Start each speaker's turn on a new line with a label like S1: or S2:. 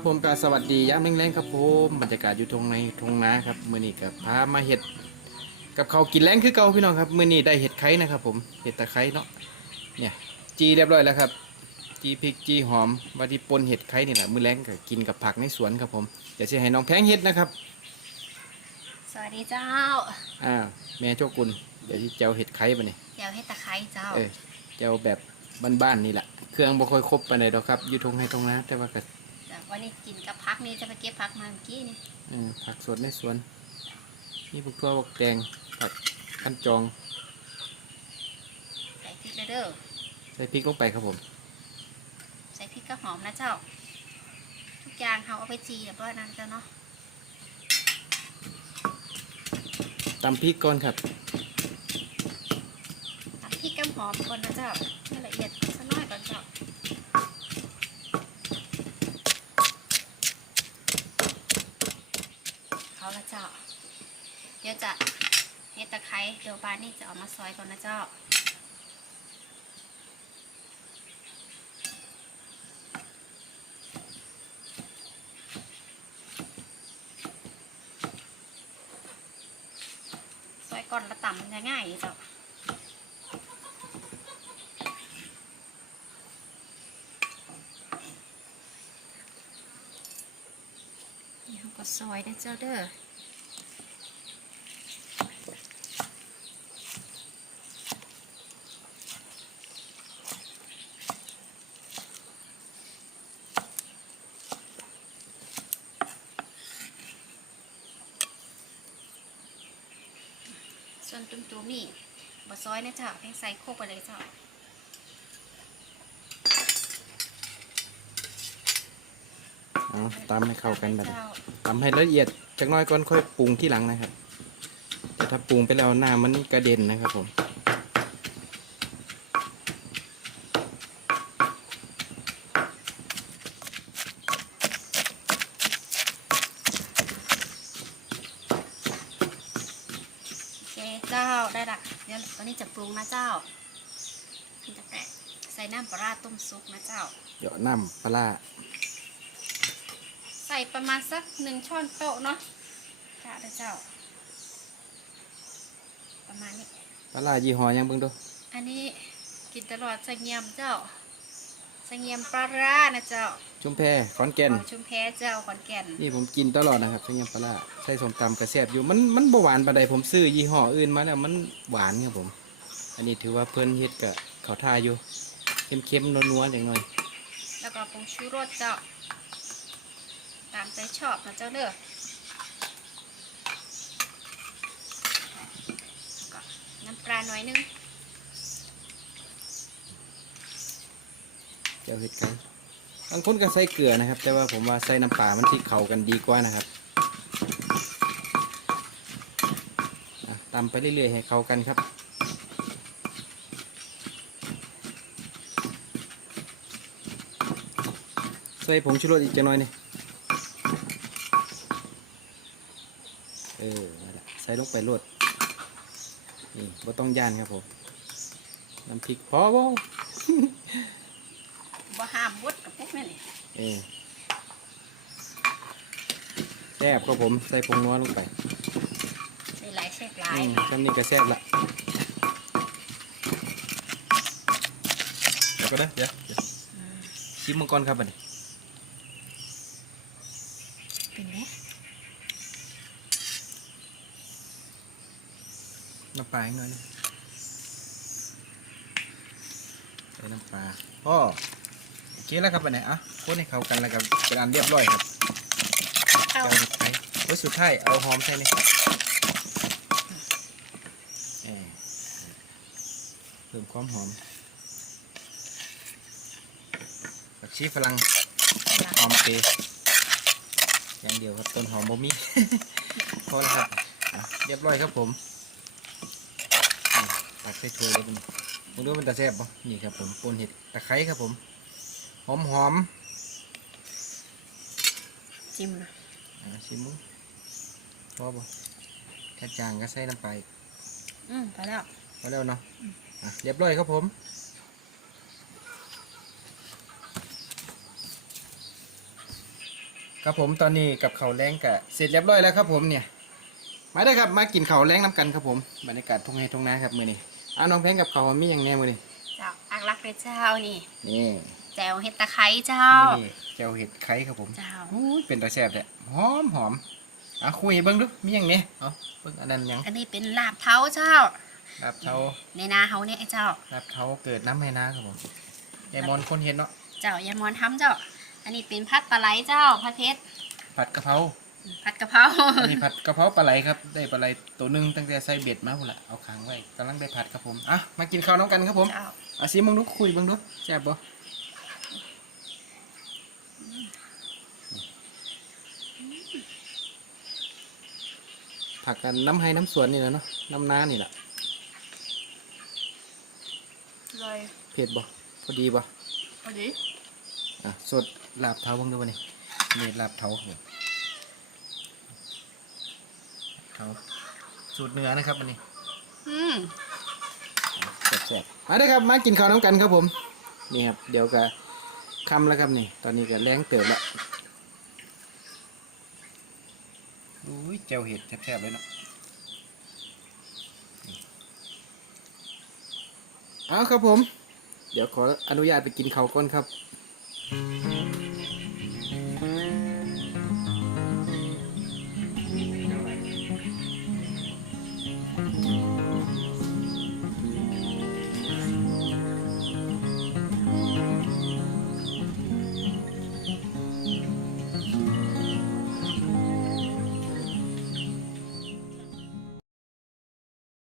S1: ครับผมก็สวัสดียามแรงๆครับผมบรรยากาศอยู่ตรงในทงนาครับมื้อนี้ก็พามาเห็ดกับเขาวกินแรงคือเก่าพี่น้องครับมื้อนี้ได้เห็ดไข่นะครับผมเห็ดตะไคร้เนาะเนี่ยจีเรียบร้อยแล้วครับจีพริกจีหอมว่าที่ปนเห็ดไข่นี่แหละมื้อแรงก็กินกับผักในสวนครับผมเดี๋ยวจะให้น้องแพงเห็ดนะครับ
S2: สวัสดีเจ้า
S1: อ้าวแม่โชกุลเดี๋ยวที่เจ้าเห็ดไข่ปะเนี่ย
S2: เดี๋ยวให้ตะไคร้เจ้า
S1: เออเจ้าแบบบ้านๆนี่แหละเครื่องบ่ค่อยครบปานใดดอกครับอยู่ทงให้ทงนาแต่ว่าก็
S2: แต่ วันนี้กินกับพักนี่จะไปเก็บพักมาเมื่อกี้นี่
S1: เออผักสดในสวน นี่พวกทั่วพวกแตงผักขั้นจอง
S2: ใส่พริกเลยเด้อ
S1: ใส่พริกลงไปครับผม
S2: ใส่พริกกับหอมนะเจ้า ทุกอย่างเขาเอาไปจีเรียบร้อยนั่นเจ้าเนาะ
S1: ตำพริกก่อนครับ
S2: ทำพริกกับหอมก่อนนะเจ้าให้ละเอียดสักหน้อยก่อนเจ้าเขา ละเจ้า เดี๋ยวจะเฮ็ดตะไคร้เดี๋ยวบ้านนี่จะเอามาซอยก่อนนะเจ้าซอยก่อนละต่ำจะง่ายเจ้า นี่เขาก็ ซอยนะเจ้าเด้อส่วนตุ้มตูมี่บะซอยนะเจ้าให้ใส่โคกไปเลยเจ้า
S1: เอาตำให้เข้ากันแบบนี้
S2: เจ้า
S1: ตำให้ละเอียดจักหน้อยก่อนค่อยปรุงที่หลังนะครับแต่ถ้าปรุงไปแล้วน้ำมันกระเด็นนะครับผม
S2: โอเคเจ้าได้ละเดี๋ยวตอนนี้จะปรุงนะเจ้าพี่จะแตะใส่น้ำปลาร้าต้มซุปนะเจ้า
S1: เหยาะน้ำปลาร้า
S2: ใส่ประมาณสักหนึ่งช้อนโต๊ะเนาะจ้าเด้อเจ้า ประมาณนี้
S1: ปลาร้ายี่ห้อยังเบิ่งดู
S2: อันนี้กินตลอดใส่เงียมเจ้าใส่เงียมปลาร้านะเจ้า
S1: ชุมแพขอนแก่น
S2: ของชุมแพเจ้าขอนแก่น
S1: นี่ผมกินตลอดนะครับใช้ยำปลาร้าใส่สมตำกระแซบอยู่มันมันบ่หวานปานใดผมซื้อยี่ห้ออื่นมาแล้วมันหวานครับผม อันนี้ถือว่าเพิ่นเฮ็ดกับเขาทาอยู่เค็มๆนัวๆอย่างหน่อย
S2: แล้วก็ผงชูรสเจ้า ตามใจชอบนะเจ้าเด้อกน้ำปลาหน่อยนึง
S1: เจ้าเฮ็ดกันบางคนก็ใส่เกลือนะครับ แต่ว่าผมว่าใส่น้ำปลามันที่เข้ากันดีกว่านะครับตำไปเรื่อยๆให้เข้ากันครับใส่ผงชูรสอีกจะน้อยหนี่งเออนั่นแหละใส่ลงไปรวดนี่บ่ต้องย่านครับผมน้ำพริกพอบ่
S2: บ่ห้ามบดกับพวกนั่นนี่
S1: เออแซ่บครับผมใส่ผงนัวลงไป
S2: ใส่หลายเช็คหลา
S1: อื
S2: ย
S1: มคำนี้ก็แซ่บละเดี๋ยวก็ได้เดี๋ยวเดี๋ยว
S2: อืม
S1: ชิมมังกรครับบัดนี้
S2: เป็นไง
S1: น้ำปลาอีกหน่อยหนึงใส่น้ำปลาพ่อโอเคแล้วครับบัดนี้อะคนให้เข้ากันแล้วก็เป็นอันเรียบร้อยครับ
S2: เอา
S1: เจ้าสุดท้ายไว้สุดท้ายเอาหอมใส่นี่เออเพิ่มความหอมผักชีฝรั่งหอมเปรย์อย่างเดียวครับต้นหอมบ่มีพอแล้วครับอะเรียบร้อยครับผม นี่ตักใส่ถ้วยเลยเป็นผมดูมันตะแซ่บป่ะนี่ครับผมปนเห็ดตะไคร้ครับผม หอมหอม
S2: จิ้มนะ
S1: อ่าชิมมึงพอป่ะถ้าจางก็ใส่น้ำปลาอีก
S2: อืมพอแล้ว
S1: พอแล้วเนาะอะเรียบร้อยครับผมครับผมตอนนี้กับเขาวแรงกะเสร็จเรียบร้อยแล้วครับผมเนี่ยมาได้อครับมากินข้าวแรงน้ำกันครับผมบรรยากาศทุ่งไร่ทุ่งนาครับมื้อนี้ เอาน้องแพงกับเขาวมีอย่างแน่มื้อนี้
S2: เจ้าอักลักเลยเจ้านี่
S1: นี่
S2: แจวเห็ดตะไคร้เจ้า
S1: มื้อนี้แจ่วเห็ดไข่ครับผม
S2: เจ้า
S1: อู้ยเป็นตาแซ่บแท้หอมหอมอะคุยเบิ่งดูมีอย่างแน่เอาเบิ่งอันนั้นหยัง
S2: อันนี้เป็นลาบเท้าเจ้า
S1: ลาบเท้า
S2: ในนาเฮาเนี่ยไอ้เจ้า
S1: ลาบเท้าเกิดน้ำให้นาครับผมยายมอนคนเห็นเนาะ
S2: เจ้ายายมอนทำเจ้า อันนี้เป็นพัดปลาไหลเจ้าพัดเพชร
S1: ผัดกะเพรา
S2: ผัดกะเพรา
S1: อันนี้ผัดกะเพราปลาไหลครับ ได้ปลาไหลตัวหนึ่งตั้งแต่ใส่เบ็ดมาพุ่นละเอาค้างไว้กำลังได้ผัดครับผมอะมากินข้าวน้องกันครับผม
S2: เจ้า
S1: เอาซิมึงดูคุยเบังดูแซ่บบ่ผักกันน้ำไห้น้ำสวนนี่แหละเนาะน้ำน้านี่แหละ
S2: เลย
S1: เผ็ดบ่พอดีบ่
S2: พอดี
S1: อะสดลาบเท้าเบังดูวะนี่นี่ลาบเท้าครับ เท้าสูตรเนื้อนะครับอันนี้
S2: อืม
S1: แซ่บๆมาได้อครับมากินข้าวน้ำกันครับผม นี่ครับ เดี๋ยวก็ค่ำแล้วครับนี่ ตอนนี้ก็แรงเติบแล้วอุ้ยเจียวเห็ดแซ่บๆเลยเนาะนี่เอาครับผม เดี๋ยวขออนุญาตไปกินข้าวก่อนครับ